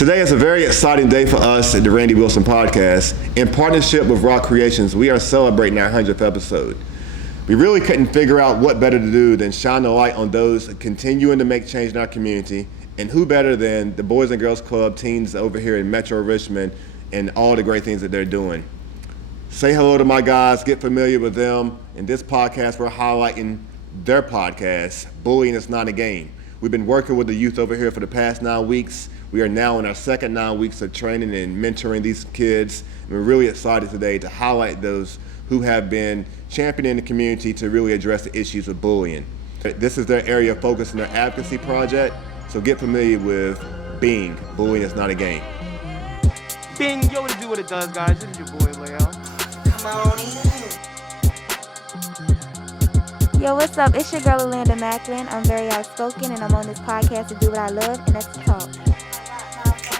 Today is a very exciting day for us at the Randy Wilson Podcast. In partnership with Rock Creations, we are celebrating our 100th episode. We really couldn't figure out what better to do than shine the light on those continuing to make change in our community, and who better than the Boys and Girls Club teens over here in Metro Richmond and all the great things that they're doing. Say hello to my guys, get familiar with them. In this podcast, we're highlighting their podcast, Bullying is Not a Game. We've been working with the youth over here for the past 9 weeks. We are now in our second 9 weeks of training and mentoring these kids. And we're really excited today to highlight those who have been championing the community to really address the issues of bullying. This is their area of focus in their advocacy project, so get familiar with B.I.N.G, Bullying is Not a Game. B.I.N.G, yo, to do what it does, guys. This is your boy, Leo. Come on in. Yo, what's up? It's your girl, Alanda Macklin. I'm very outspoken, and I'm on this podcast to do what I love, and that's to talk.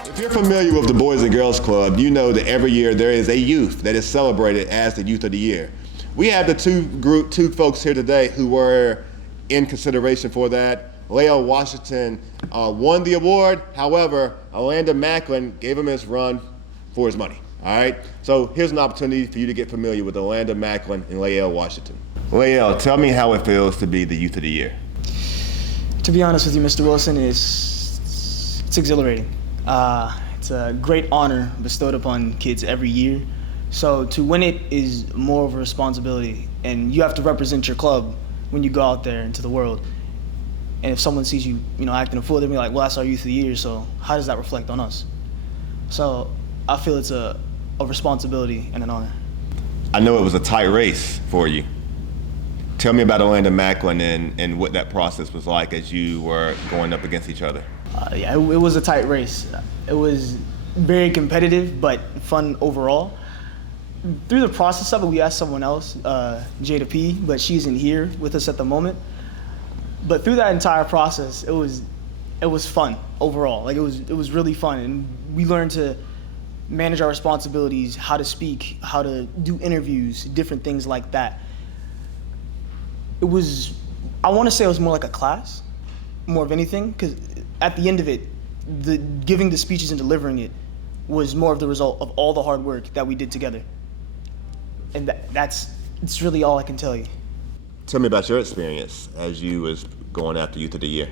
If you're familiar with the Boys and Girls Club, you know that every year there is a youth that is celebrated as the Youth of the Year. We have the two folks here today who were in consideration for that. Leo Washington won the award. However, Alanda Macklin gave him his run for his money. All right? So here's an opportunity for you to get familiar with Alanda Macklin and Leo Washington. Leo, tell me how it feels to be the Youth of the Year. To be honest with you, Mr. Wilson, it's exhilarating. It's a great honor bestowed upon kids every year. So to win it is more of a responsibility, and you have to represent your club when you go out there into the world. And if someone sees you, acting a fool, they'll be like, well, that's our Youth of the Year, so how does that reflect on us? So I feel it's a responsibility and an honor. I know it was a tight race for you. Tell me about Alanda Macklin and what that process was like as you were going up against each other. It was a tight race. It was very competitive, but fun overall. Through the process of it, we asked someone else, Jada P, but she isn't here with us at the moment. But through that entire process, it was fun overall. Like it was really fun, and we learned to manage our responsibilities, how to speak, how to do interviews, different things like that. I want to say it was more like a class, more of anything, because at the end of it, giving the speeches and delivering it was more of the result of all the hard work that we did together. And it's really all I can tell you. Tell me about your experience as you was going after Youth of the Year.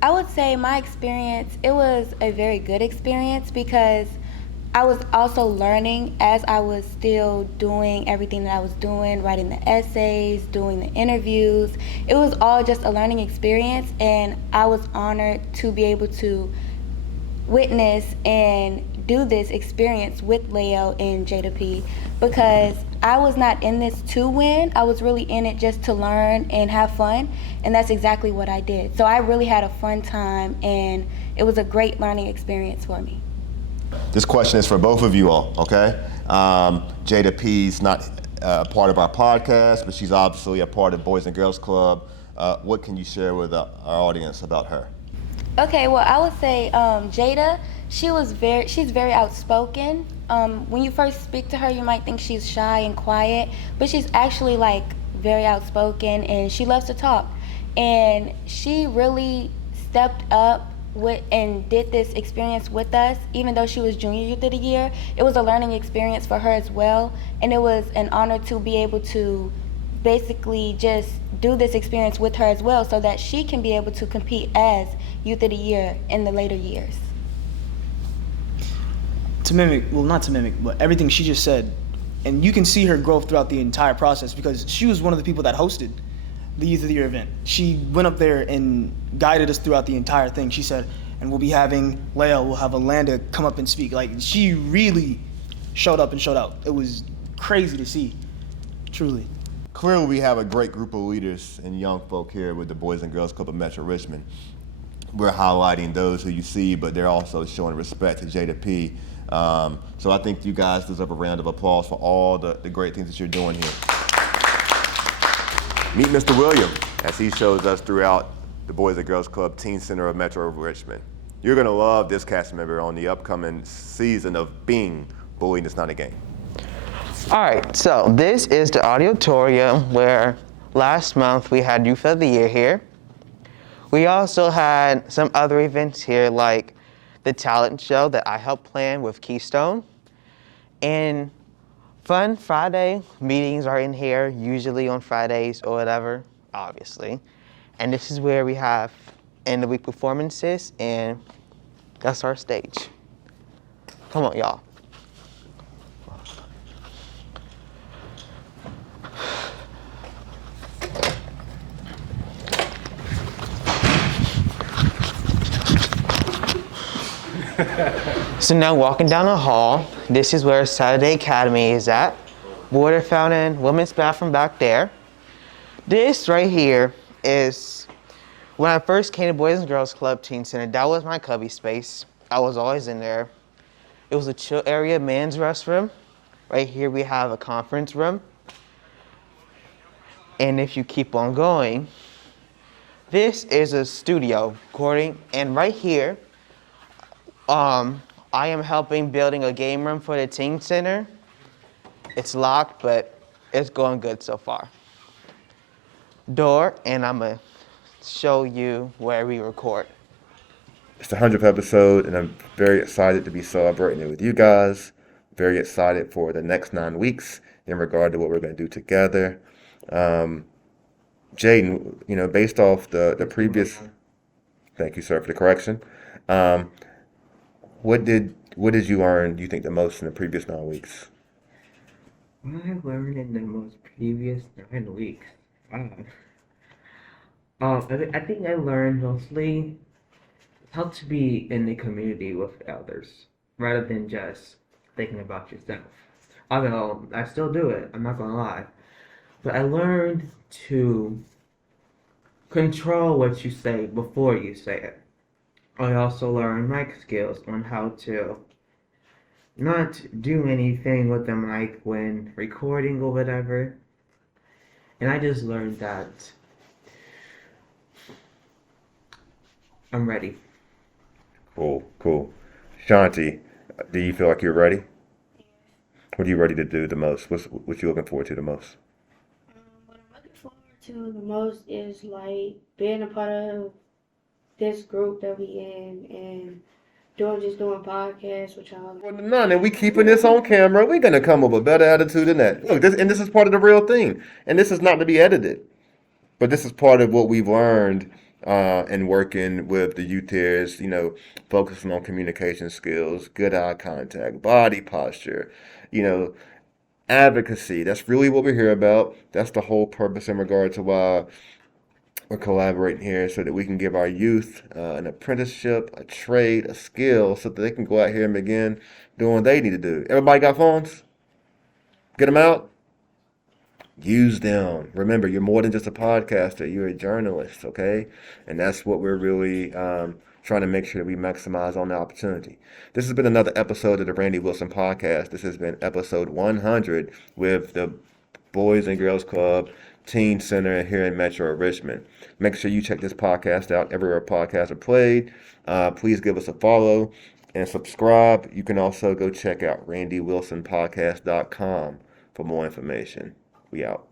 I would say my experience, it was a very good experience because I was also learning as I was still doing everything that I was doing, writing the essays, doing the interviews. It was all just a learning experience, and I was honored to be able to witness and do this experience with Leo and Jada P, because I was not in this to win. I was really in it just to learn and have fun, and that's exactly what I did. So I really had a fun time, and it was a great learning experience for me. This question is for both of you all, okay? Jada P's not a part of our podcast, but she's obviously a part of Boys and Girls Club. What can you share with our audience about her? Okay, well, I would say Jada, she's very outspoken. When you first speak to her, you might think she's shy and quiet, but she's actually very outspoken, and she loves to talk. And she really stepped up and did this experience with us. Even though she was Junior Youth of the Year, it was a learning experience for her as well, and it was an honor to be able to basically just do this experience with her as well, so that she can be able to compete as Youth of the Year in the later years. Not to mimic, but everything she just said, and you can see her growth throughout the entire process, because she was one of the people that hosted the Youth of the Year event. She went up there and guided us throughout the entire thing. She said, and we'll be having Leo, we'll have Alanda come up and speak. She really showed up and showed out. It was crazy to see, truly. Clearly, we have a great group of leaders and young folk here with the Boys and Girls Club of Metro Richmond. We're highlighting those who you see, but they're also showing respect to Jada P. So I think you guys deserve a round of applause for all the great things that you're doing here. Meet Mr. William as he shows us throughout the Boys and Girls Club Teen Center of Metro Richmond. You're going to love this cast member on the upcoming season of B.I.N.G, Bullying is Not a Game. All right, so this is the auditorium where last month we had Youth of the Year here. We also had some other events here, like the talent show that I helped plan with Keystone. And fun Friday meetings are in here, usually on Fridays or whatever, obviously. And this is where we have end of week performances, and that's our stage. Come on, y'all. So now walking down the hall, this is where Saturday Academy is at. Water fountain, women's bathroom back there. This right here is when I first came to Boys and Girls Club Teen Center. That was my cubby space. I was always in there. It was a chill area, men's restroom. Right here we have a conference room. And if you keep on going, this is a studio recording. And right here, I am helping building a game room for the Teen Center. It's locked, but it's going good so far. Door, and I'm gonna show you where we record. It's the 100th episode, and I'm very excited to be celebrating it with you guys. Very excited for the next 9 weeks in regard to what we're going to do together. Jaden, based off the previous, thank you, sir, for the correction. What did you learn, you think, the most in the previous 9 weeks? What I learned in the most previous 9 weeks? Wow. I think I learned mostly how to be in the community with others rather than just thinking about yourself. Although I still do it, I'm not gonna lie. But I learned to control what you say before you say it. I also learned mic skills on how to not do anything with the mic when recording or whatever. And I just learned that I'm ready. Cool. Shanti, do you feel like you're ready? What are you ready to do the most? What you looking forward to the most? What I'm looking forward to the most is like being a part of this group that we in and doing podcasts with y'all. Well, none, and we keeping this on camera. We're gonna come up with a better attitude than that. Look, this is part of the real thing, and this is not to be edited, but this is part of what we've learned in working with the youth here. Is focusing on communication skills, good eye contact, body posture, advocacy. That's really what we're here about. That's the whole purpose in regard to why we're collaborating here, so that we can give our youth an apprenticeship, a trade, a skill, so that they can go out here and begin doing what they need to do. Everybody got phones? Get them out. Use them. Remember, you're more than just a podcaster. You're a journalist, okay? And that's what we're really trying to make sure that we maximize on the opportunity. This has been another episode of the Randy Wilson Podcast. This has been episode 100 with the Boys and Girls Club Teen Center here in Metro Richmond. Make sure you check this podcast out everywhere podcasts are played. Please give us a follow and subscribe. You can also go check out randywilsonpodcast.com for more information. We out.